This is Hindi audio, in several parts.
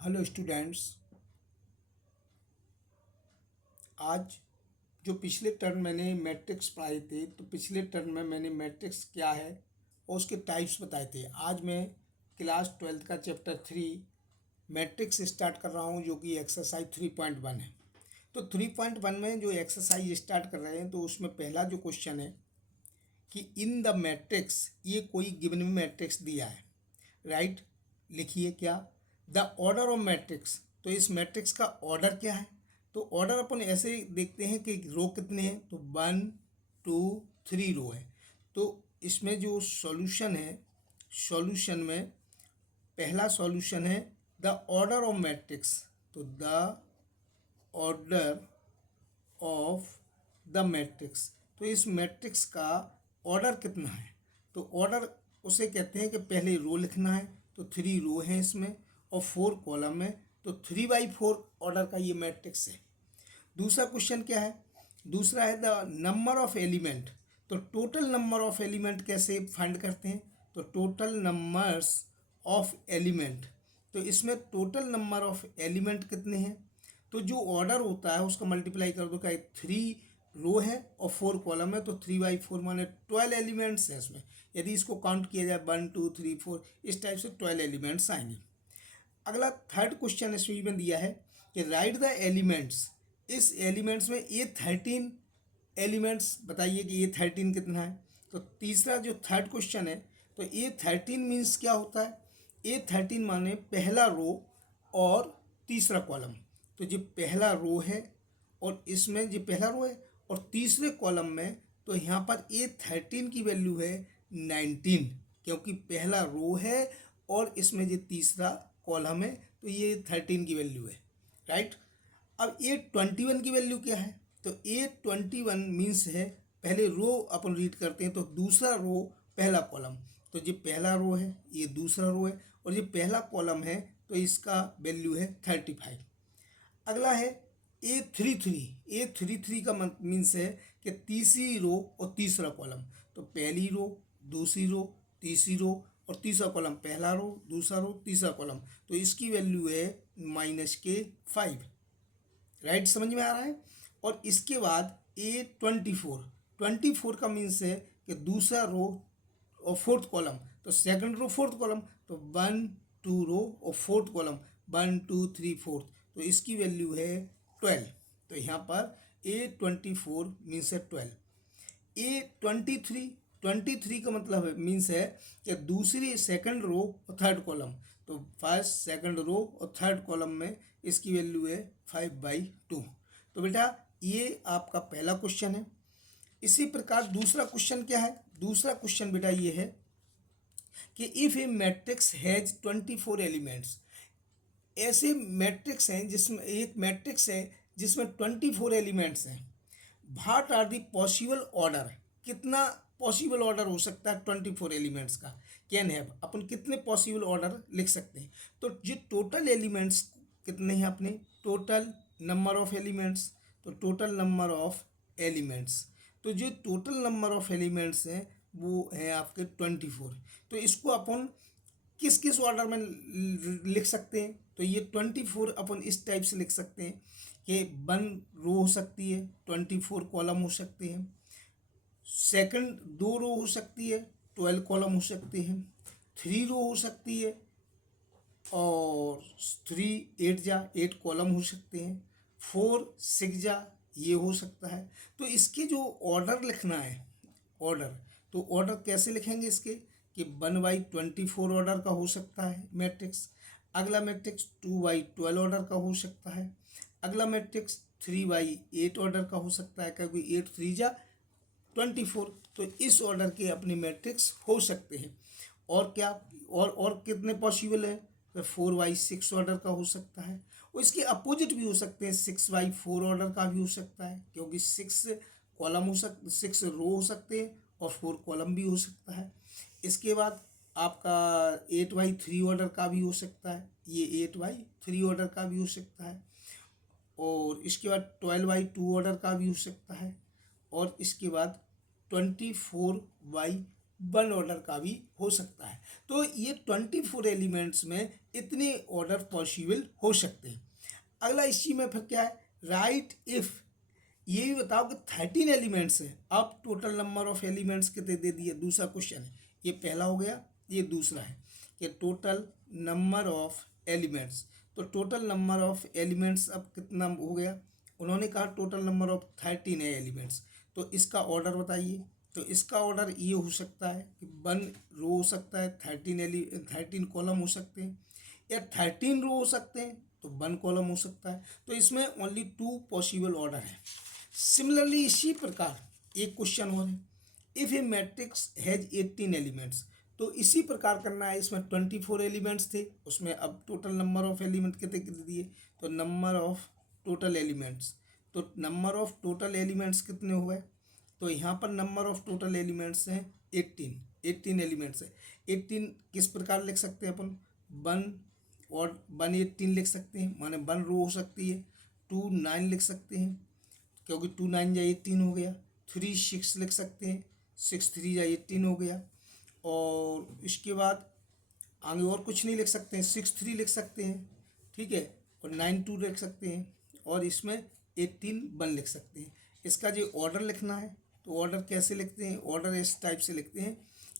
Hello students. आज जो पिछले टर्म मैंने मैट्रिक्स पढ़ाए थे, तो पिछले टर्म में मैंने मैट्रिक्स क्या है और उसके टाइप्स बताए थे। आज मैं क्लास 12th का चैप्टर 3 मैट्रिक्स स्टार्ट कर रहा हूँ, जो कि एक्सरसाइज 3.1 है। तो 3.1 में जो एक्सरसाइज स्टार्ट कर रहे हैं, तो उसमें पहला जो क्वेश्चन है कि इन द मैट्रिक्स, ये कोई गिवन में मैट्रिक्स दिया है, राइट। लिखिए क्या द ऑर्डर ऑफ मैट्रिक्स। तो इस मैट्रिक्स का ऑर्डर क्या है। तो ऑर्डर अपन ऐसे देखते हैं कि रो कितने हैं, तो 1 2 3 रो है। तो इसमें जो सॉल्यूशन है, सॉल्यूशन में पहला सॉल्यूशन है द ऑर्डर ऑफ मैट्रिक्स। तो the order of the matrix, तो इस मैट्रिक्स का ऑर्डर कितना है। तो ऑर्डर उसे कहते हैं कि पहले रो लिखना है, तो 3 रो हैं इसमें और 4 कॉलम है, तो 3/4 ऑर्डर का ये मैट्रिक्स है। दूसरा क्वेश्चन क्या है, दूसरा है द नंबर ऑफ एलिमेंट। तो टोटल नंबर ऑफ एलिमेंट कैसे फाइंड करते हैं। तो टोटल नंबर्स ऑफ एलिमेंट, तो इसमें टोटल नंबर ऑफ एलिमेंट कितने हैं। तो जो ऑर्डर होता है उसका मल्टीप्लाई कर दो, क्या 3 रो है और 4 कॉलम है, तो 3/4 माने 12 एलिमेंट्स हैं इसमें। यदि इसको काउंट किया जाए 1 2 3 4, इस टाइप से 12 एलिमेंट्स आएंगे। अगला थर्ड क्वेश्चन इसमें दिया है कि राइट द एलिमेंट्स। इस एलिमेंट्स में ये 13 एलिमेंट्स बताइए कि ये 13 कितना है। तो तीसरा जो थर्ड क्वेश्चन है, तो ये 13 मीन्स क्या होता है। ये 13 माने पहला रो और तीसरा कॉलम। तो जो पहला रो है और इसमें जो पहला रो है और तीसरे कॉलम में, तो यहाँ पर ए 13 की वैल्यू है 19, क्योंकि पहला रो है और इसमें जो तीसरा कॉलम है, तो ये 13 की वैल्यू है, राइट। अब ए 21 की वैल्यू क्या है। तो ए 21 मीन्स है, पहले रो अपन रीड करते हैं, तो दूसरा रो पहला कॉलम। तो ये पहला रो है, ये दूसरा रो है और ये पहला कॉलम है, तो इसका वैल्यू है 35। अगला है ए 33 का मीन्स है कि तीसरी रो और तीसरा कॉलम। तो पहली रो, दूसरी रो, तीसरी रो और तीसरा कॉलम, पहला रो दूसरा रो तीसरा कॉलम, तो इसकी वैल्यू है -5, राइट। समझ में आ रहा है। और इसके बाद A 24 का मीन्स है कि दूसरा रो और फोर्थ कॉलम, तो सेकंड रो फोर्थ कॉलम, तो 1 2 रो और फोर्थ कॉलम 1 2 3 4, तो इसकी वैल्यू है 12। तो यहाँ पर A 24 मीन्स है 12। A 23 का मतलब है मीन्स है कि दूसरी सेकंड रो और थर्ड कॉलम, तो फर्स्ट सेकंड रो और थर्ड कॉलम में इसकी वैल्यू है 5/2। तो बेटा ये आपका पहला क्वेश्चन है। इसी प्रकार दूसरा क्वेश्चन क्या है। दूसरा क्वेश्चन बेटा ये है कि if a matrix has 24 elements. ऐसे मैट्रिक्स हैं जिसमें एक मैट्रिक्स है जिसमें 24 एलिमेंट्स हैं। What are the possible order, कितना पॉसिबल ऑर्डर हो सकता है 24 एलिमेंट्स का। कैन हैव, अपन कितने पॉसिबल ऑर्डर लिख सकते हैं। तो ये टोटल एलिमेंट्स कितने हैं अपने, टोटल नंबर ऑफ एलिमेंट्स। तो टोटल नंबर ऑफ एलिमेंट्स, तो जो टोटल नंबर ऑफ एलिमेंट्स हैं वो हैं आपके 24। तो इसको अपन किस किस ऑर्डर में लिख सकते हैं। तो ये 24 अपन इस टाइप से लिख सकते हैं कि 1 रो हो सकती है, 24 कॉलम हो सकते हैं। सेकंड 2 रो हो सकती है, 12 कॉलम हो सकते हैं। 3 रो हो सकती है और 8 कॉलम हो सकते हैं। 4 6 ये हो सकता है। तो इसके जो ऑर्डर लिखना है, ऑर्डर, तो ऑर्डर कैसे लिखेंगे इसके कि 1/24 ऑर्डर का हो सकता है मैट्रिक्स। अगला मैट्रिक्स 2/12 ऑर्डर का हो सकता है। अगला मैट्रिक्स 3/8 ऑर्डर का हो सकता है, क्योंकि 8 3 24, तो इस ऑर्डर के अपने मैट्रिक्स हो सकते हैं। और क्या, और कितने पॉसिबल है। तो 4/6 ऑर्डर का हो सकता है और इसके अपोजिट भी हो सकते हैं, 6/4 ऑर्डर का भी हो सकता है, क्योंकि 6 रो हो सकते हैं और 4 कॉलम भी हो सकता है। इसके बाद आपका 8/3 ऑर्डर का भी हो सकता है, ये 8/3 ऑर्डर का भी हो सकता है। और इसके बाद 12/2 ऑर्डर का भी हो सकता है। और इसके बाद 24/2 वन ऑर्डर का भी हो सकता है। तो ये 24 एलिमेंट्स में इतने ऑर्डर पॉसिबल हो सकते हैं। अगला इसी में फिर क्या है, राइट इफ, ये भी बताओ कि 13 एलिमेंट्स हैं, अब टोटल नंबर ऑफ एलिमेंट्स कितने दे दिए, दूसरा क्वेश्चन है। ये पहला हो गया, ये दूसरा है कि टोटल नंबर ऑफ एलिमेंट्स। तो टोटल नंबर ऑफ एलिमेंट्स अब कितना हो गया, उन्होंने कहा टोटल नंबर ऑफ 13 है एलिमेंट्स। तो इसका ऑर्डर बताइए। तो इसका ऑर्डर ये हो सकता है कि 1 रो हो सकता है, 13 कॉलम हो सकते हैं, या 13 रो हो सकते हैं तो 1 कॉलम हो सकता है। तो इसमें ओनली 2 पॉसिबल ऑर्डर है। सिमिलरली इसी प्रकार एक क्वेश्चन और है, if a matrix has 18 elements. तो इसी प्रकार करना है, इसमें 24 एलिमेंट्स थे, उसमें अब टोटल नंबर ऑफ एलिमेंट कितने कितने दिए, तो नंबर ऑफ टोटल एलिमेंट्स। तो नंबर ऑफ टोटल एलिमेंट्स कितने हुए, तो यहाँ पर नंबर ऑफ टोटल एलिमेंट्स हैं 18 एलिमेंट्स है। 18 किस प्रकार लिख सकते हैं अपन, 1 और 118 लिख सकते हैं, माने 1 रो हो सकती है। 2 9 लिख सकते हैं, क्योंकि 2 9 या 18 हो गया। 3 6 लिख सकते हैं, 6 3 या 18 हो गया। और इसके बाद आगे और कुछ नहीं लिख सकते हैं, 6 3 लिख सकते हैं, ठीक है, और 9 2 लिख सकते हैं, और इसमें 18 1 लिख सकते हैं। इसका जो ऑर्डर लिखना है, तो ऑर्डर कैसे लिखते हैं, ऑर्डर इस टाइप से लिखते हैं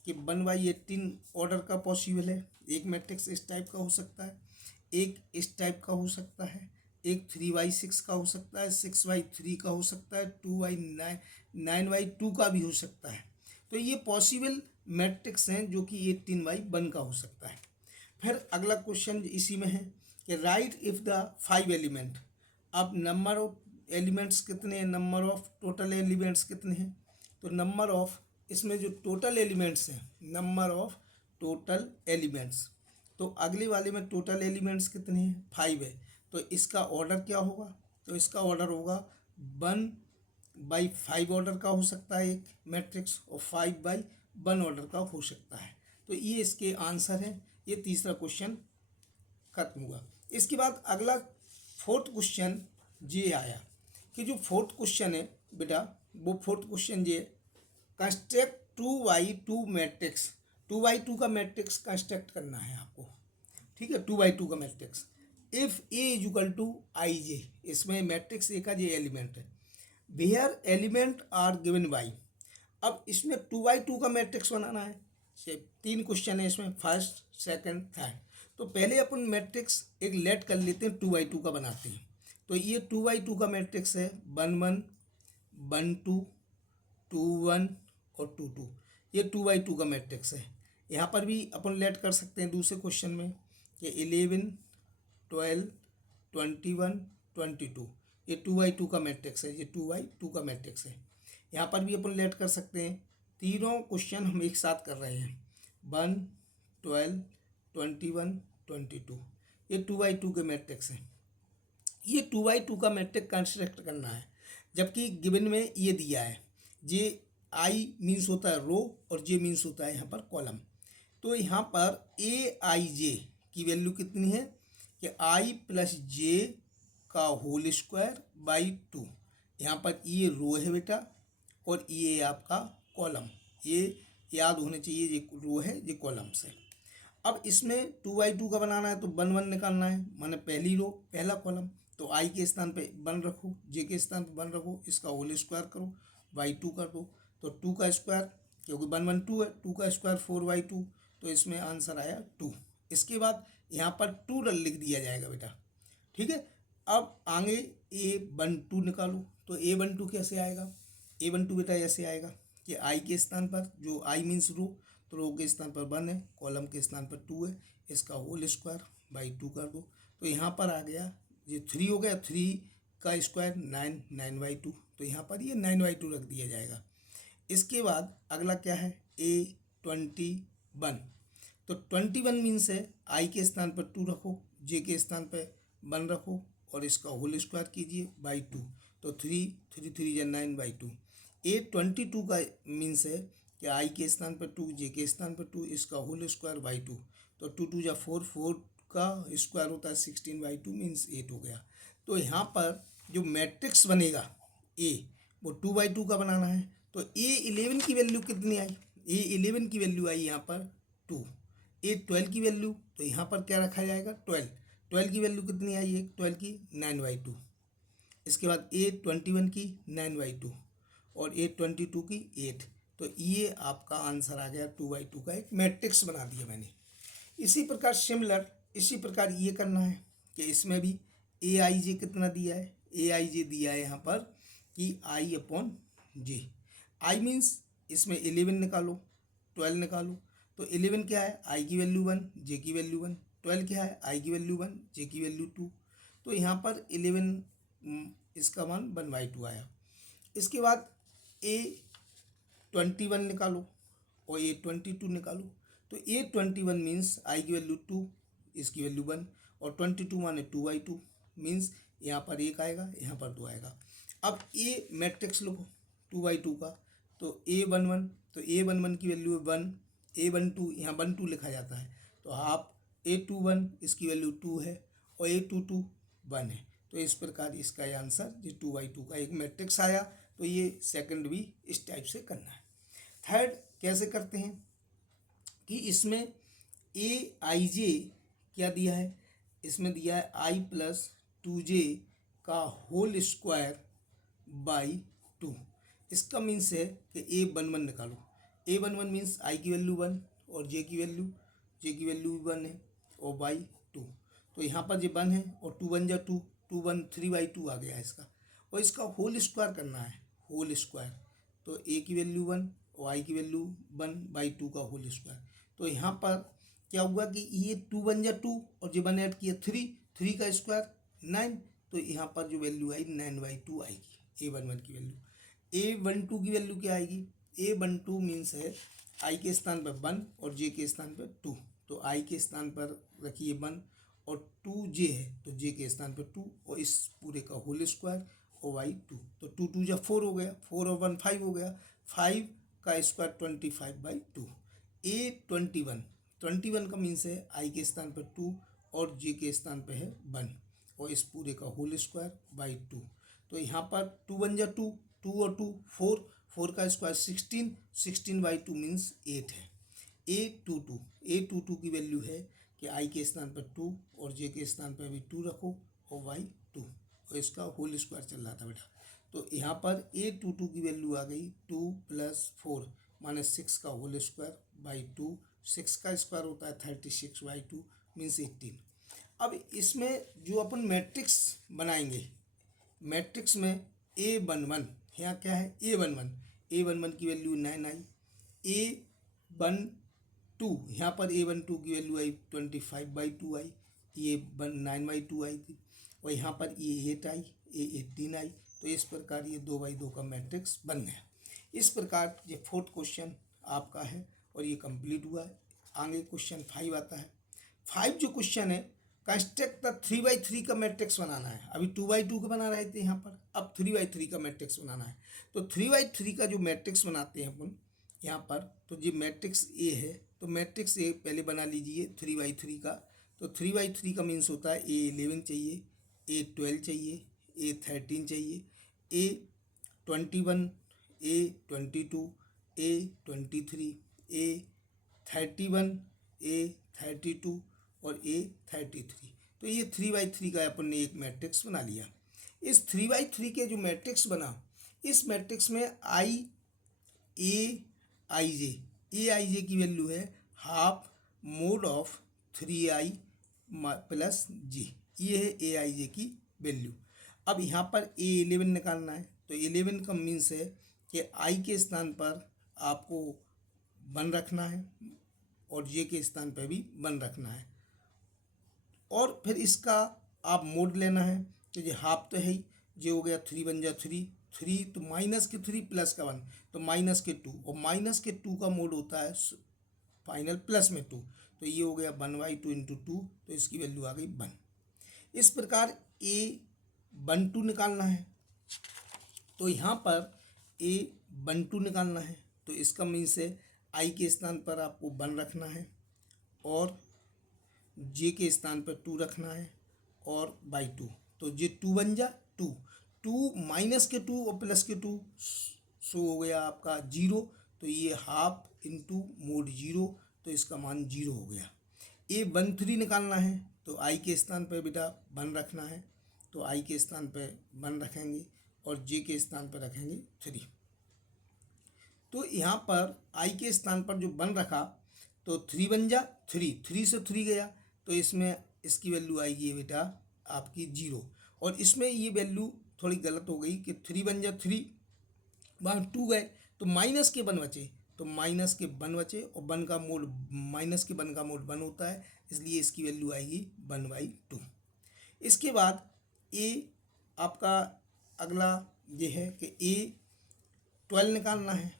कि 1/18 ऑर्डर का पॉसिबल है। एक मैट्रिक्स इस टाइप का हो सकता है, एक इस टाइप का हो सकता है, एक 3/6 का हो सकता है, 6/3 का हो सकता है, 2/9 9/2 का भी हो सकता है। तो ये पॉसिबल मैट्रिक्स हैं जो कि 18/1 का हो सकता है। फिर अगला क्वेश्चन इसी में है कि राइट इफ द 5 एलिमेंट। अब नंबर ऑफ एलिमेंट्स कितने हैं, नंबर ऑफ टोटल एलिमेंट्स कितने हैं, तो नंबर ऑफ, इसमें जो टोटल एलिमेंट्स हैं, नंबर ऑफ टोटल एलिमेंट्स, तो अगले वाले में टोटल एलिमेंट्स कितने हैं, 5 है। तो इसका ऑर्डर क्या होगा, तो इसका ऑर्डर होगा 1/5 ऑर्डर का हो सकता है एक मैट्रिक्स, और 5/1 ऑर्डर का हो सकता है। तो ये इसके आंसर है। ये तीसरा क्वेश्चन खत्म हुआ। इसके बाद अगला फोर्थ क्वेश्चन ये आया कि जो फोर्थ क्वेश्चन है बेटा, वो फोर्थ क्वेश्चन ये, कंस्ट्रक्ट 2/2 मैट्रिक्स। 2/2 का मैट्रिक्स कंस्ट्रक्ट करना है आपको, ठीक है, 2/2 का matrix. If A is equal to I J, इसमें मैट्रिक्स ए का जे एलिमेंट है, where element are given by. अब इसमें 2/2 का मैट्रिक्स बनाना है। ये 3 क्वेश्चन है इसमें, फर्स्ट सेकंड थर्ड। तो पहले अपन मैट्रिक्स एक लेट कर लेते हैं, 2/2 का बनाते हैं। तो ये 2/2 का मैट्रिक्स है, 1 1 1 2 2 1 और 2 2। ये 2/2 का मैट्रिक्स है। यहाँ पर भी अपन लेट कर सकते हैं दूसरे क्वेश्चन में, ये 11 12 21 22। ये 2/2 का मैट्रिक्स है, ये 2/2 का मैट्रिक्स है। यहाँ पर भी अपन लेट कर सकते हैं। तीनों क्वेश्चन हम एक साथ कर रहे हैं, 1 12 21 22। ये 2/2 के मैट्रिक्स हैं। ये 2/2 का मैट्रिक्स कंस्ट्रक्ट करना है, जबकि गिवन में ये दिया है, जे आई मीन्स होता है रो और जे मीन्स होता है यहाँ पर कॉलम। तो यहाँ पर ए आई जे की वैल्यू कितनी है कि आई प्लस जे का होल स्क्वायर बाई 2। यहाँ पर ये रो है बेटा, और ये आपका कॉलम, ये याद होने चाहिए, ये रो है, ये कॉलम्स है। अब इसमें 2/2 का बनाना है तो 1 1 निकालना है, माने पहली रो पहला कॉलम। तो आई के स्थान पे 1 रखो, जे के स्थान पे 1 रखो, इसका होल स्क्वायर करो, बाई 2 कर दो। तो 2 का स्क्वायर, क्योंकि 1 1 2 है, 2 का स्क्वायर 4/2। तो इसमें आंसर आया 2। इसके बाद यहाँ पर 2 लिख दिया जाएगा बेटा, ठीक है। अब आगे A12 निकालो। तो A12 कैसे आएगा, A12 बेटा ऐसे आएगा कि आई के स्थान पर, जो आई मीन्स रो, तो रो के स्थान पर 1 है, कॉलम के स्थान पर 2 है, इसका होल स्क्वायर बाई 2 कर दो। तो यहाँ पर आ गया, ये 3 हो गया, 3 का स्क्वायर 9 9/2। तो यहाँ पर ये 9/2 रख दिया जाएगा। इसके बाद अगला क्या है, A21। तो 21 मीन्स है आई के स्थान पर 2 रखो, जे के स्थान पर 1 रखो, और इसका होल स्क्वायर कीजिए बाई 2। तो 3 3 3 या 9/2। A22 का मीन्स है कि आई के स्थान पर 2, जे के स्थान पर 2, इसका होल स्क्वायर बाई 2। तो 2 2 या 4, 4 का स्क्वायर होता है 16/2 मीन्स 8 हो गया। तो यहाँ पर जो मैट्रिक्स बनेगा ए, वो 2/2 का बनाना है। तो A11 की वैल्यू कितनी आई, A11 की वैल्यू आई यहाँ पर 2, A12 की वैल्यू, तो यहाँ पर क्या रखा जाएगा 12, 12 की वैल्यू कितनी आई है 12 की 9/2, इसके बाद A21 की 9/2 और A22 की 8। तो ये आपका आंसर आ गया 2/2 का एक मैट्रिक्स बना दिया मैंने। इसी प्रकार सिमिलर, इसी प्रकार ये करना है कि इसमें भी AIJ कितना दिया है, AIJ दिया है यहाँ पर कि I/J। I मीन्स इसमें 11 निकालो, 12 निकालो, तो 11 क्या है, I की वैल्यू 1, J की वैल्यू 1, 12 क्या है, I की वैल्यू 1, J की वैल्यू 2। तो यहाँ पर 11 इसका मान 1/2 आया। इसके बाद A21 निकालो और A22 निकालो, तो A21 मीन्स I की वैल्यू 2, इसकी वैल्यू 1 और 22 माने 2/2 मीन्स यहाँ पर 1 आएगा, यहाँ पर 2 आएगा। अब A मैट्रिक्स लिखो 2/2 का, तो A11, तो A11 की वैल्यू 1, A12 यहाँ 12 लिखा जाता है, तो हाफ A21 इसकी वैल्यू 2 है और A22 1 है। तो इस प्रकार इसका आंसर जो 2/2 का एक मैट्रिक्स आया। तो ये सेकंड भी इस टाइप से करना है। थर्ड कैसे करते हैं कि इसमें AIJ क्या दिया है, इसमें दिया है I+2J का होल स्क्वायर बाई 2। इसका मीन्स है कि A11 निकालो, A11 मीन्स I की वैल्यू 1 और J की वैल्यू 1 है और बाई 2। तो यहाँ पर जो 1 है और 2 1 जा 2, 2 1 3/2 आ गया इसका, और इसका होल स्क्वायर करना है, होल स्क्वायर। तो A की वैल्यू 1 और I की वैल्यू 1/2 का होल स्क्वायर। तो यहाँ पर क्या हुआ कि ये 2 1 जा 2 और जो 1 ऐड किया 3, 3 का स्क्वायर 9, तो यहाँ पर जो वैल्यू आई 9/2 आएगी A11 की वैल्यू। A12 की वैल्यू क्या आएगी, A12 मीन्स है I के स्थान पर 1 और J के स्थान पर 2, तो I के स्थान पर रखिए 1 और 2J है तो J के स्थान पर 2 और इस पूरे का होल स्क्वायर और बाई 2। तो 2 2 जा 4 हो गया, 4 और 1 5 हो गया, 5 का स्क्वायर 25/2। A21 का मीन्स है I के स्थान पर 2 और J के स्थान पर है 1 और इस पूरे का होल स्क्वायर बाई 2। तो यहाँ पर 2 1 जा 2, 2 और 2 4, 4 का स्क्वायर 16, 16/2 मीन्स 8 है। A22 की वैल्यू है कि I के स्थान पर 2 और J के स्थान पर भी 2 रखो और बाई 2 और इसका होल स्क्वायर चल रहा था बेटा। तो यहाँ पर A22 की वैल्यू आ गई 2 + 4 माने 6 का होल स्क्वायर बाई 2, 6 का स्क्वायर होता है 36/2 मीन्स 18। अब इसमें जो अपन मैट्रिक्स बनाएंगे, मैट्रिक्स में A11 यहाँ क्या है A11 की वैल्यू 9 आई, A12 यहाँ पर A12 की वैल्यू आई 25/2 आई, ये 9/2 आई थी और यहाँ पर ये 8 आई, ये 18 आई। तो इस प्रकार ये 2/2 का मैट्रिक्स बन गया। इस प्रकार ये फोर्थ क्वेश्चन आपका है और ये कंप्लीट हुआ है। आगे क्वेश्चन 5 आता है। 5 जो क्वेश्चन है, कंस्ट्रक्ट द 3/3 का मैट्रिक्स बनाना है। अभी 2/2 का बना रहे थे यहाँ पर, अब 3/3 का मैट्रिक्स बनाना है। तो 3/3 का जो मैट्रिक्स बनाते हैं अपन यहाँ पर, तो ये मैट्रिक्स ए है, तो मैट्रिक्स ए पहले बना लीजिए 3/3 का। तो 3/3 का मीन्स होता है A11 चाहिए, A12 चाहिए, A13 चाहिए, A21, A22, A23, A31, A32 और A33। तो ये 3/3 का अपन ने एक मैट्रिक्स बना लिया। इस 3/3 के जो मैट्रिक्स बना, इस मैट्रिक्स में AIJ की वैल्यू है half mode of 3I + J, ये है AIJ की वैल्यू। अब यहाँ पर A11 निकालना है, तो 11 का मीन्स है कि I के स्थान पर आपको 1 रखना है और J के स्थान पर भी 1 रखना है और फिर इसका आप मोड लेना है। तो ये हाफ तो है ही, ये हो गया 3 1 जा 3, 3 तो -3 प्लस का 1 तो -2 और -2 का मोड होता है फाइनल प्लस में 2, तो ये हो गया 1/2 × 2, तो इसकी वैल्यू आ गई 1। इस प्रकार A12 निकालना है, तो यहाँ पर A12 निकालना है, तो इसका मीन्स है I के स्थान पर आपको 1 रखना है और J के स्थान पर 2 रखना है और बाई 2। तो ये 2 1 जा 2, 2 -2 और +2 सो हो गया आपका 0, तो ये हाफ इंटू मोड 0, तो इसका मान 0 हो गया। A13 निकालना है तो I के स्थान पर बेटा 1 रखना है, तो I के स्थान पर 1 रखेंगे और J के स्थान पर रखेंगे 3। तो यहाँ पर I के स्थान पर जो 1 रखा तो 3 बन जा 3, 3 से 3 गया, तो इसमें इसकी वैल्यू आएगी बेटा आपकी 0। और इसमें ये वैल्यू थोड़ी गलत हो गई कि 3 बन जा 3, वहाँ 2 गए तो माइनस के 1 बचे, तो माइनस के 1 बचे और 1 का मोड माइनस के 1 का मोड 1 होता है, इसलिए इसकी वैल्यू आएगी 1/2। इसके बाद ए आपका अगला ये है कि A12 निकालना है।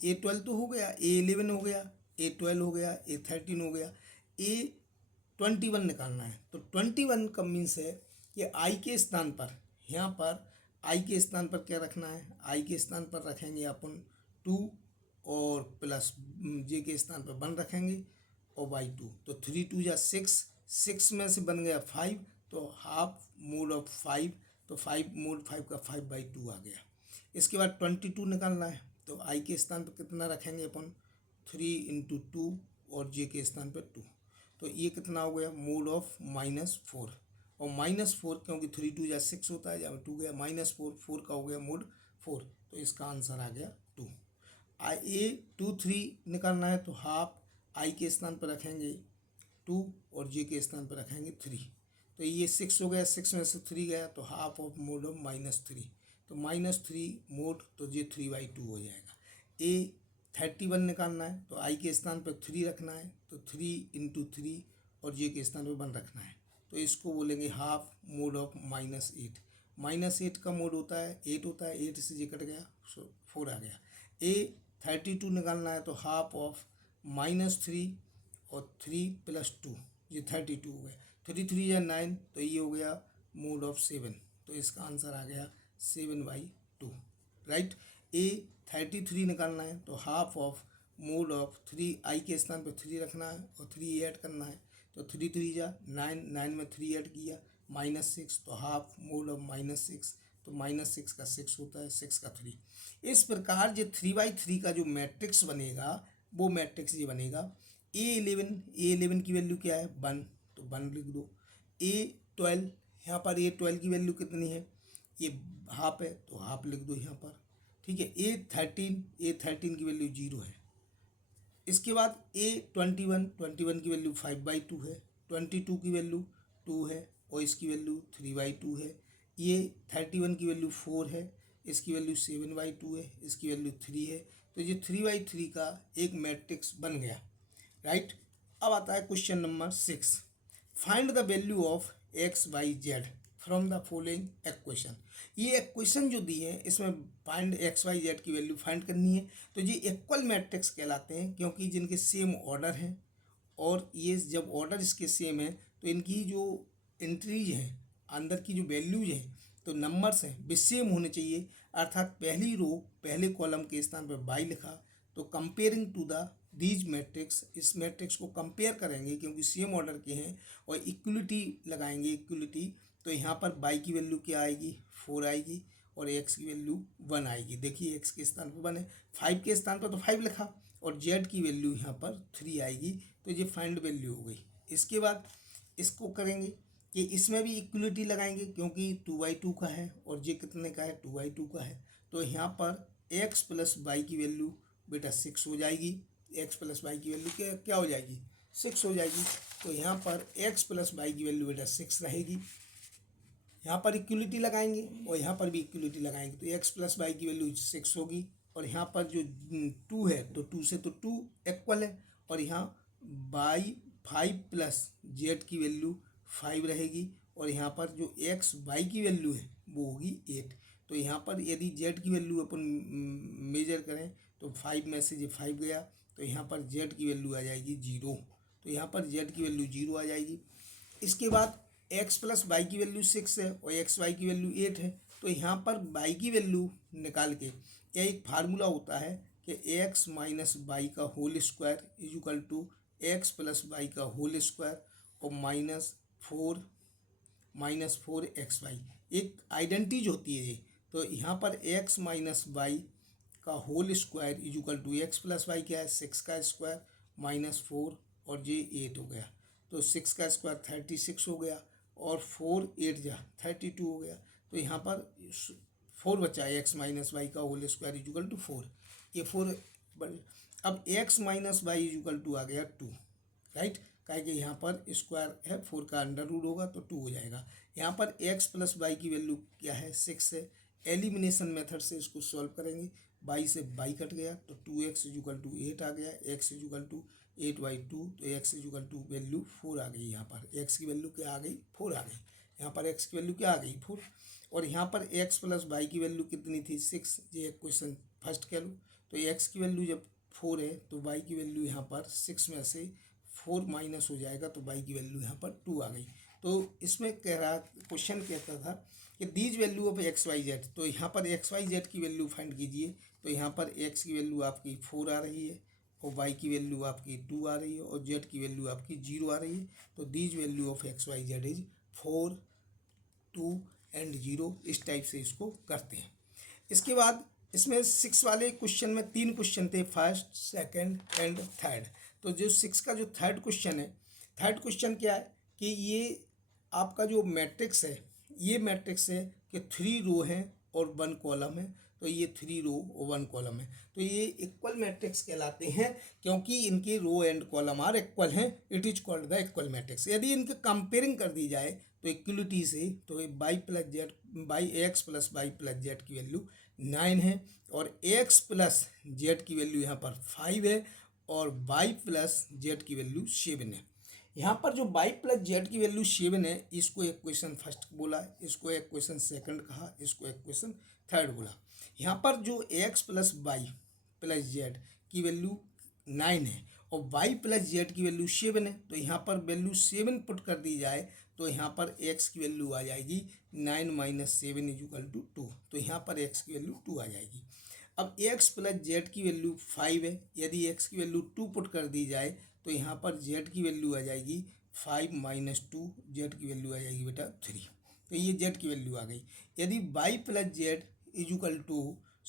A12 तो हो गया, A11 हो गया, A12 हो गया, A13 हो गया, A21 निकालना है। तो 21 का मीन्स है कि I के स्थान पर, यहाँ पर I के स्थान पर क्या रखना है, I के स्थान पर रखेंगे अपन 2 और प्लस J के स्थान पर 1 रखेंगे और y2, तो 3 2 जा 6, 6 में से बन गया 5, तो हाफ मोड ऑफ 5, तो 5 मोड 5 का 5/2 आ गया। इसके बाद 22 निकालना है, तो I के स्थान पर कितना रखेंगे अपन 3 इंटू 2 और J के स्थान पर 2, तो ये कितना हो गया मोड ऑफ -4, और -4 क्योंकि 3 2 जा 6 होता है, जब 2 गया -4, 4 का हो गया मोड 4, तो इसका आंसर आ गया 2। A23 निकालना है तो हाफ I के स्थान पर रखेंगे 2 और J के स्थान पर रखेंगे 3, तो ये 6 हो गया, 6 में से 3 गया तो हाफ ऑफ मोड ऑफ -3, तो -3 मोड, तो ये 3/2 हो जाएगा। A31 निकालना है तो I के स्थान पर 3 रखना है, तो 3 इंटू 3 और J के स्थान पर 1 रखना है, तो इसको बोलेंगे हाफ मोड ऑफ -8। -8 का मोड होता है 8 होता है, 8 से J कट गया, 4 आ गया। A32 निकालना है तो हाफ ऑफ -3 और 3 + 2, ये 32 हो गया, 3 3 या 9, तो ये हो गया मोड ऑफ 7, तो इसका आंसर आ गया 7/2, राइट। A33 निकालना है तो half of mode of 3, I के स्थान पर 3 रखना है और 3 ऐड करना है, तो 3 3 जा 9, 9 में 3 ऐड किया -6, तो हाफ मोड ऑफ -6, तो -6 का 6 होता है, 6 का 3। इस प्रकार जो 3/3 का जो मैट्रिक्स बनेगा वो मैट्रिक्स ये बनेगा। A11 की वैल्यू क्या है 1, तो 1 लिख दो। A12, यहाँ पर A12 की वैल्यू कितनी है, ये हाफ है, तो हाफ लिख दो यहाँ पर, ठीक है। A13 की वैल्यू 0 है। इसके बाद A21 की वैल्यू 5/2 है, 22 की वैल्यू 2 है और इसकी वैल्यू 3/2 है। ये 31 की वैल्यू 4 है, इसकी वैल्यू 7/2 है, इसकी वैल्यू 3 है, तो ये 3/3 का एक मैट्रिक्स बन गया, राइट। अब आता है question number 6, find the value of x y z from the following equation. ये इक्वेशन जो दी है इसमें फाइंड x y z की वैल्यू फाइंड करनी है, तो ये इक्वल मैट्रिक्स कहलाते हैं क्योंकि जिनके सेम ऑर्डर हैं, और ये जब ऑर्डर इसके सेम है तो इनकी जो एंट्रीज हैं, अंदर की जो वैल्यूज हैं, तो नंबर्स हैं वे सेम होने चाहिए, अर्थात पहली रो पहले कॉलम के स्थान पर बाई लिखा, तो comparing to the these matrix, इस मैट्रिक्स को कंपेयर करेंगे क्योंकि सेम ऑर्डर के हैं, और इक्वलिटी लगाएंगे, इक्वलिटी, तो यहाँ पर बाई की वैल्यू क्या आएगी 4 आएगी और एक्स की वैल्यू 1 आएगी। देखिए एक्स के स्थान पर 1 है, 5 के स्थान पर तो 5 लिखा और जेड की वैल्यू यहाँ पर 3 आएगी, तो ये फाइंड वैल्यू हो गई। इसके बाद इसको करेंगे कि इसमें भी इक्वलिटी लगाएंगे क्योंकि 2/2 का है और ये कितने का है 2/2 का है, तो यहाँ पर x + y की वैल्यू बेटा 6 हो जाएगी, x + y की वैल्यू क्या हो जाएगी 6 हो जाएगी, तो यहाँ पर x + y की वैल्यू बेटा 6 रहेगी। यहाँ पर इक्वलिटी लगाएंगे और यहाँ पर भी इक्वलिटी लगाएंगे, तो x + y की वैल्यू 6 होगी, और यहाँ पर जो 2 है तो 2 से तो 2 इक्वल है, और यहाँ बाई 5 + z की वैल्यू 5 रहेगी, और यहाँ पर जो x y की वैल्यू है वो होगी 8। तो यहाँ पर यदि z की वैल्यू अपन मेजर करें तो 5 में से ये 5 गया, तो यहाँ पर z की वैल्यू आ जाएगी 0, तो यहाँ पर z की वैल्यू 0 आ जाएगी। इसके बाद x + y की वैल्यू 6 है और x y की वैल्यू 8 है, तो यहाँ पर y की वैल्यू निकाल के, यह एक फार्मूला होता है कि x - y का होल स्क्वायर = x + y का होल स्क्वायर और -4 xy, एक आइडेंटिटी होती है ये। तो यहाँ पर x - y का whole square equal to x plus y क्या है, 6 का स्क्वायर माइनस 4 और जे 8 हो गया। तो 6 का स्क्वायर 36 हो गया और 4 8 जा 32 हो गया। तो यहाँ पर 4 बचा है, एक्स माइनस वाई का होल स्क्वायर इजुकल टू 4। ये 4 अब X minus Y equal to आ गया 2, राइट। काहे कि यहाँ पर स्क्वायर है, 4 का अंडर रूट होगा तो 2 हो जाएगा। यहाँ पर एक्स प्लस वाई की वैल्यू क्या है, 6 है। एलिमिनेशन मेथड से इसको सॉल्व करेंगे, बाई से बाई कट गया तो 2x इजुकल टू 8 आ गया, x इजुकल टू 8/2, तो x इजुकल टू वैल्यू 4 आ गई। यहाँ पर x की वैल्यू क्या आ गई, 4 आ गई। यहाँ पर x की वैल्यू क्या आ गई, 4। और यहाँ पर x प्लस वाई की वैल्यू कितनी थी, 6। ये क्वेश्चन फर्स्ट कह लो। तो x की वैल्यू जब 4 है तो y की वैल्यू यहाँ पर 6 में से 4 माइनस हो जाएगा तो y की वैल्यू यहाँ पर 2 आ गई। तो इसमें कह रहा क्वेश्चन कहता था कि these value of x y z, तो यहाँ पर एक्स वाई जेड की वैल्यू फाइंड कीजिए। तो यहाँ पर x की वैल्यू आपकी 4 आ रही है और y की वैल्यू आपकी 2 आ रही है और z की वैल्यू आपकी 0 आ रही है। तो these value of x y z is 4, 2 and 0। इस टाइप से इसको करते हैं। इसके बाद इसमें 6 वाले क्वेश्चन में 3 क्वेश्चन थे, फर्स्ट, सेकंड एंड थर्ड। तो जो 6 का जो थर्ड क्वेश्चन है, थर्ड क्वेश्चन क्या है कि ये आपका जो मैट्रिक्स है, ये मैट्रिक्स है कि 3 रो हैं और 1 कॉलम है। तो ये 3 रो और 1 कॉलम है, तो ये इक्वल मैट्रिक्स कहलाते हैं क्योंकि इनके row and column are equal हैं। It is called the equal matrix. यदि इनके कंपेयरिंग कर दी जाए तो इक्वलिटी से, तो by plus z by x plus y plus z की वैल्यू 9 है और एक्स प्लस जेड की वैल्यू यहाँ पर 5 है और वाई प्लस जेड की वैल्यू 7 है। यहाँ पर जो वाई प्लस जेड की वैल्यू 7 है, इसको इक्वेशन फर्स्ट बोला, इसको इक्वेशन सेकंड कहा, इसको इक्वेशन थर्ड बोला। यहाँ पर जो x plus y plus z की वैल्यू 9 है और वाई प्लस जेड की वैल्यू 7 है, तो यहाँ पर वैल्यू 7 पुट कर दी जाए तो यहाँ पर x की वैल्यू आ जाएगी 9 माइनस 7 इजुकल टू 2। तो यहाँ पर x की वैल्यू 2 आ जाएगी। अब x प्लस जेड की वैल्यू 5 है, यदि x की वैल्यू 2 पुट कर दी जाए तो यहाँ पर z की वैल्यू आ जाएगी 5 माइनस 2, जेड की वैल्यू आ जाएगी बेटा 3। तो ये z की वैल्यू आ गई। यदि y plus z is equal to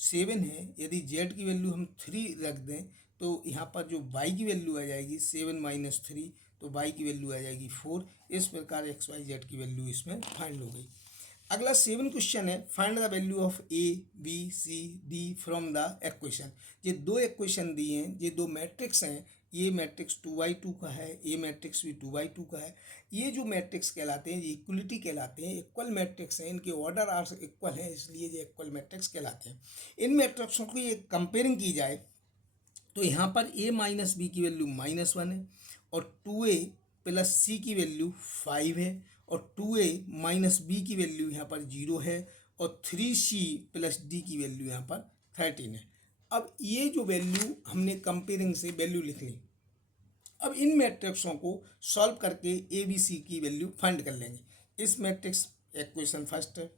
7 है, यदि z की वैल्यू हम 3 रख दें तो यहाँ पर जो y की वैल्यू आ जाएगी 7 माइनस 3, तो y की वैल्यू आ जाएगी 4। इस प्रकार एक्स वाई जेड की वैल्यू इसमें फाइंड हो गई। अगला 7 क्वेश्चन है, find the value of a b c d from the equation. ये 2 इक्वेशन दिए हैं, ये 2 मैट्रिक्स हैं। ये मैट्रिक्स 2/2 का है, ये मैट्रिक्स भी 2/2 का है। ये जो मैट्रिक्स कहलाते हैं ये इक्वलिटी कहलाते हैं, इक्वल मैट्रिक्स हैं, इनके ऑर्डर आर इक्वल है, इसलिए ये इक्वल मैट्रिक्स कहलाते हैं। इन मैट्रिक्सों की ये कंपेयरिंग की जाए तो यहाँ पर a माइनस बी की वैल्यू -1 है और 2a प्लस सी की वैल्यू 5 है और 2a माइनस बी की वैल्यू यहाँ पर 0 है और 3c प्लस डी की वैल्यू यहाँ पर 13 है। अब ये जो वैल्यू हमने कंपेयरिंग से वैल्यू लिख ली। अब इन मैट्रिक्सों को सॉल्व करके ए बी सी की वैल्यू फाइंड कर लेंगे। इस मैट्रिक्स इक्वेशन फर्स्ट है,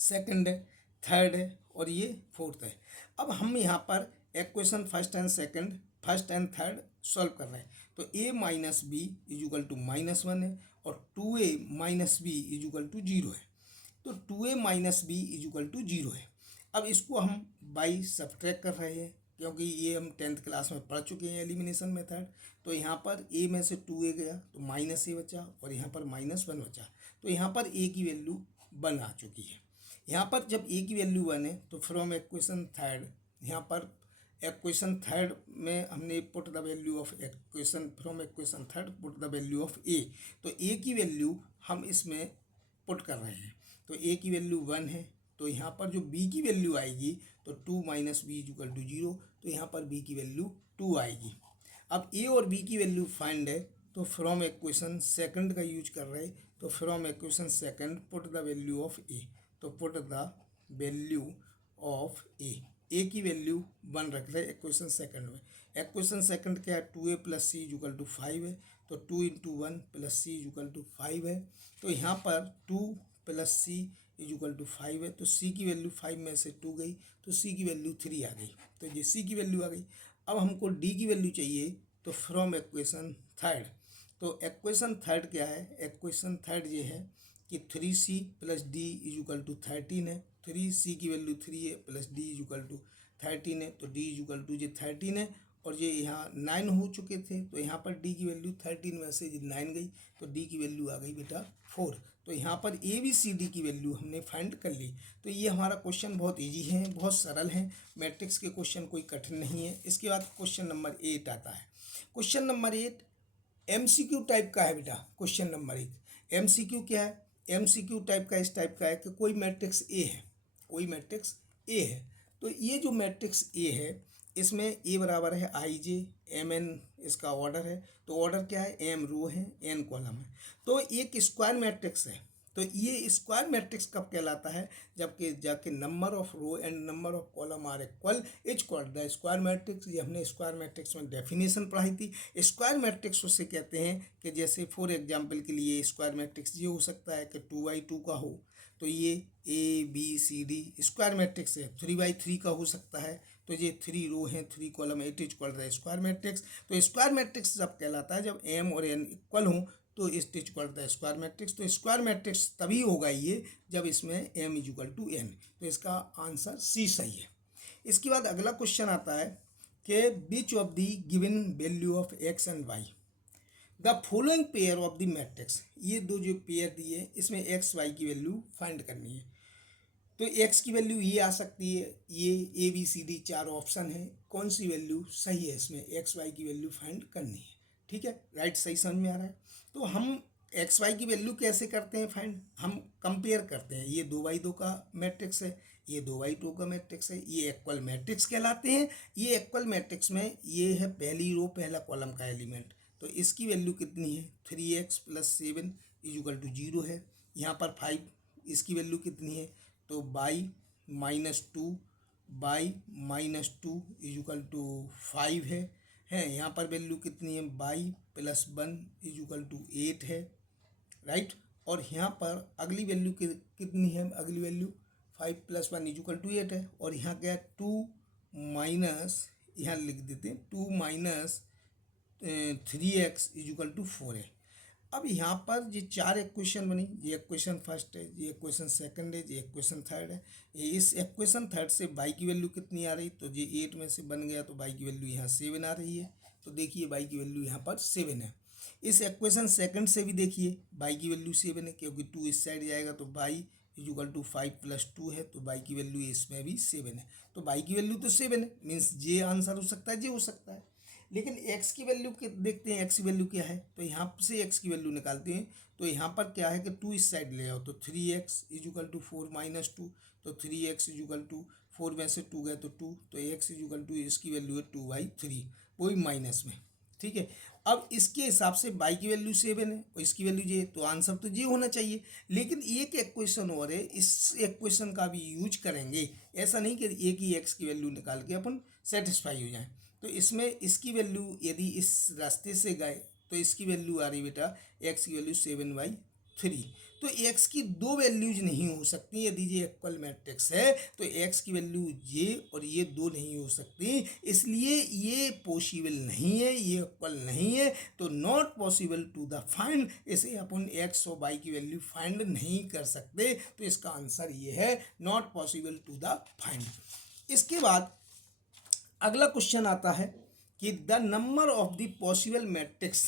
सेकंड है, थर्ड है और ये फोर्थ है। अब हम यहाँ पर equation first and second, first and third solve कर रहे हैं। तो a minus b is equal to -1 है और 2a minus b is equal to 0 है। तो 2a minus b is equal to 0 है। अब इसको हम बाई सब्ट्रैक्ट कर रहे हैं क्योंकि ये हम 10th क्लास में पढ़ चुके हैं एलिमिनेशन मेथड। तो यहाँ पर a में से 2a गया तो माइनस a बचा और यहाँ पर -1 बचा। तो यहाँ पर a की वैल्यू 1 आ चुकी है। यहाँ पर जब a की वैल्यू 1 है तो फ्रॉम इक्वेशन थर्ड, यहाँ पर इक्वेशन थर्ड में हमने put the value of equation from equation third put the value of a। तो a की वैल्यू हम इसमें पुट कर रहे हैं। तो a की वैल्यू 1 है, तो यहाँ पर जो b की वैल्यू आएगी तो 2 माइनस बी इजुकल टू 0, तो यहाँ पर b की वैल्यू 2 आएगी। अब a और b की वैल्यू फाइंड है तो फ्रॉम इक्वेशन सेकंड का यूज कर रहे हैं। तो from equation second put the value of a, तो put the value of a की वैल्यू 1 रख रहे हैं इक्वेशन सेकंड में। इक्वेशन सेकंड क्या है, 2a plus c is equal to 5 है, तो 2 into 1 plus c is equal to 5 है। तो यहाँ पर 2 प्लस सी इजुकल टू 5 है, तो c की वैल्यू 5 में से 2 गई तो c की वैल्यू 3 आ गई। तो ये c की वैल्यू आ गई। अब हमको d की वैल्यू चाहिए, तो फ्रॉम इक्वेशन थर्ड, तो इक्वेशन थर्ड क्या है, इक्वेशन थर्ड ये है कि 3c plus D equal to 13 है। 3c की वैल्यू 3 है प्लस डी इजुकल टू 13 है, तो डी इक्वल टू ये 13 है, और ये यहाँ 9 हो चुके थे, तो यहाँ पर डी की वैल्यू 13 में से 9 गई, तो डी की वैल्यू आ गई बेटा 4। तो यहाँ पर ए बी सी डी की वैल्यू हमने फाइंड कर ली। तो ये हमारा क्वेश्चन बहुत इजी है, बहुत सरल है, मैट्रिक्स के क्वेश्चन कोई कठिन नहीं है। इसके बाद क्वेश्चन नंबर 8 आता है। क्वेश्चन नंबर 8 MCQ टाइप का है बेटा। क्वेश्चन नंबर 8 MCQ क्या है? MCQ टाइप का इस टाइप का है कि कोई मैट्रिक्स ए है, कोई मैट्रिक्स ए है, तो ये जो मैट्रिक्स ए है इसमें ए बराबर है IJ MN इसका ऑर्डर है। तो ऑर्डर क्या है? M रो है, N कॉलम है। तो एक स्क्वायर मैट्रिक्स है। तो ये स्क्वायर मैट्रिक्स कब कहलाता है? जबकि जाके number of row and number of column are equal, is called the square matrix. ये हमने स्क्वायर मैट्रिक्स में डेफिनेशन पढ़ाई थी। स्क्वायर मैट्रिक्स उससे कहते हैं कि जैसे फॉर एग्जांपल के लिए स्क्वायर मैट्रिक्स ये हो सकता है कि 2x2 का हो, तो ये ABCD स्क्वायर मैट्रिक्स है। 3x3 का हो सकता है, तो ये 3 रो हैं, 3 column, it is called the square matrix. तो स्क्वायर मैट्रिक्स जब कहलाता है जब M और N इक्वल हों, तो it is called the square matrix. तो स्क्वायर मैट्रिक्स तभी होगा ये जब इसमें M इक्वल टू N। तो इसका आंसर C सही है। इसके बाद अगला क्वेश्चन आता है कि which of the given value of X and Y the following pair of the matrix. ये दो जो पेयर दिए इसमें X Y की वैल्यू फाइंड करनी है। तो X की वैल्यू ये आ सकती है, ये ABCD 4 ऑप्शन है, कौन सी वैल्यू सही है इसमें X Y की वैल्यू फाइंड करनी है। ठीक है, राइट, सही समझ में आ रहा है। तो हम X Y की वैल्यू कैसे करते हैं फाइंड? हम कंपेयर करते हैं। ये 2x2 का मैट्रिक्स है, ये 2x2 का मैट्रिक्स है, ये इक्वल मैट्रिक्स कहलाते हैं। ये इक्वल मैट्रिक्स में ये है पहली रो पहला कॉलम का एलिमेंट, तो इसकी वैल्यू कितनी है? 3x + 7 = 0 है। यहाँ पर 5, इसकी वैल्यू कितनी है? तो y - 2 y - 2 = 5 है। यहाँ पर वैल्यू कितनी है? y + 1 = 8 है, राइट। और यहाँ पर अगली वैल्यू कितनी है? अगली वैल्यू 5 + 1 = 8 है। और यहाँ क्या है? 2 माइनस, यहाँ लिख देते हैं 2 - 3x = 4 है। अब यहाँ पर ये 4 इक्वेशन बनी। ये इक्वेशन फर्स्ट है, ये इक्वेशन सेकंड है, ये इक्वेशन थर्ड है। इस इक्वेशन थर्ड से y की वैल्यू कितनी आ रही? तो ये 8 में से बन गया, तो y की वैल्यू यहाँ 7 आ रही है। तो देखिए y की वैल्यू यहाँ पर 7 है। इस इक्वेशन सेकंड से भी देखिए y की वैल्यू 7 है, क्योंकि 2 इस साइड जाएगा, तो y = 5 + 2 है, तो y की वैल्यू इसमें भी 7 है। तो y की वैल्यू तो 7 है, मीन्स ये आंसर हो सकता है, ये हो सकता है। लेकिन x की वैल्यू देखते हैं, x की वैल्यू क्या है? तो यहाँ से x की वैल्यू निकालते हैं। तो यहाँ पर क्या है कि 2 इस साइड ले आओ, तो 3x = 4 - 2, तो 3x = 4 में से 2 गए तो 2, तो x = इसकी वैल्यू है 2/3, वही माइनस में। ठीक है, अब इसके हिसाब से y की वैल्यू 7 है और इसकी वैल्यू ये, तो आंसर तो ये होना चाहिए। लेकिन एक इक्वेशन और है, इस इक्वेशन का भी यूज करेंगे। ऐसा नहीं कि एक ही x की वैल्यू निकाल के अपन सेटिस्फाई हो जाए। तो इसमें इसकी वैल्यू यदि इस रास्ते से गए तो इसकी वैल्यू आ रही बेटा, x की वैल्यू 7/3। तो x की दो वैल्यूज नहीं हो सकती। यदि ये इक्वल मैट्रिक्स है तो x की वैल्यू ये और ये दो नहीं हो सकती, इसलिए ये पॉसिबल नहीं है, ये इक्वल नहीं है। तो not possible to the find, इसे अपन x और y की वैल्यू फाइंड नहीं कर सकते। तो इसका आंसर ये है, not possible to the find. इसके बाद अगला क्वेश्चन आता है कि the number of the possible matrix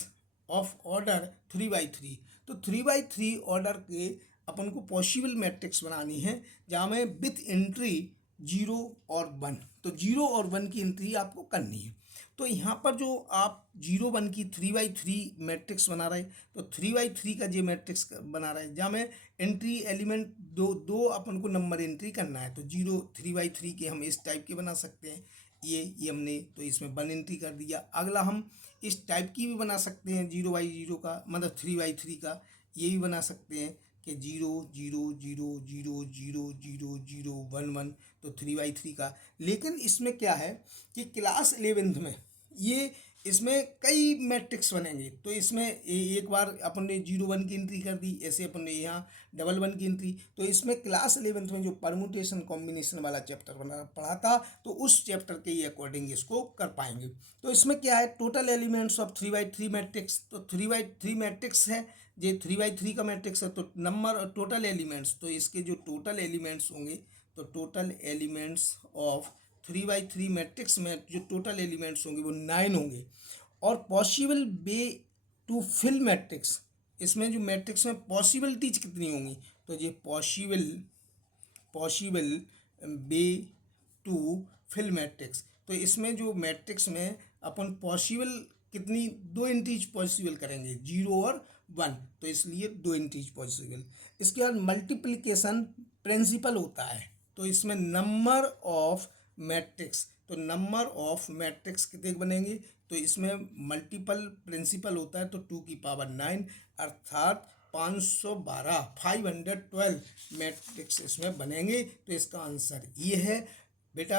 of order 3/3। तो 3/3 ऑर्डर के अपन को पॉसिबल मैट्रिक्स बनानी है, जहाँ में विथ एंट्री 0 और 1। तो 0 और 1 की एंट्री आपको करनी है। तो यहाँ पर जो आप 0 1 की 3/3 मैट्रिक्स बना रहे, तो 3/3 का जो मैट्रिक्स बना रहे, जहाँ में एंट्री एलिमेंट दो अपन को नंबर एंट्री करना है। तो 0 3/3 के हम इस टाइप के बना सकते हैं। ये हमने तो इसमें 1 एंट्री कर दिया। अगला हम इस टाइप की भी बना सकते हैं, 0/0 का, मतलब 3/3 का, ये भी बना सकते हैं कि 0 0 0 0 0 0 0 1 1, तो 3/3 का। लेकिन इसमें क्या है कि क्लास 11th में ये इसमें कई मैट्रिक्स बनेंगे। तो इसमें एक बार अपन ने 0 1 की एंट्री कर दी, ऐसे अपन ने यहाँ 1 1 की एंट्री। तो इसमें क्लास 11th में जो परमुटेशन कॉम्बिनेशन वाला चैप्टर पढ़ा था, तो उस चैप्टर के ही अकॉर्डिंग इसको कर पाएंगे। तो इसमें क्या है, टोटल एलिमेंट्स ऑफ 3/3 मैट्रिक्स। तो 3/3 मैट्रिक्स है, ये 3/3 का मैट्रिक्स है। तो नंबर टोटल एलिमेंट्स, तो इसके जो टोटल एलिमेंट्स होंगे, तो total elements of 3x3 matrix में जो टोटल एलिमेंट्स होंगे वो 9 होंगे। और possible way to fill matrix, इसमें जो मैट्रिक्स में पॉसिबिलिटीज कितनी होंगी, तो ये possible way to fill matrix, तो इसमें जो मैट्रिक्स में अपन पॉसिबल कितनी 2 एंट्रीज पॉसिबल करेंगे, 0 और 1, तो इसलिए 2 एंट्रीज पॉसिबल। इसके बाद मल्टीप्लिकेशन प्रिंसिपल होता है, तो इसमें नंबर ऑफ मैट्रिक्स, तो नंबर ऑफ मैट्रिक्स कितने बनेंगे, तो इसमें मल्टीपल प्रिंसिपल होता है, तो 2⁹ अर्थात 512 मैट्रिक्स इसमें बनेंगे। तो इसका आंसर ये है। बेटा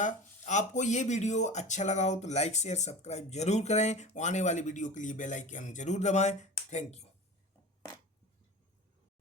आपको ये वीडियो अच्छा लगा हो तो लाइक शेयर सब्सक्राइब जरूर करें, आने वाली वीडियो के लिए बेल आइकन जरूर दबाएं। Thank you.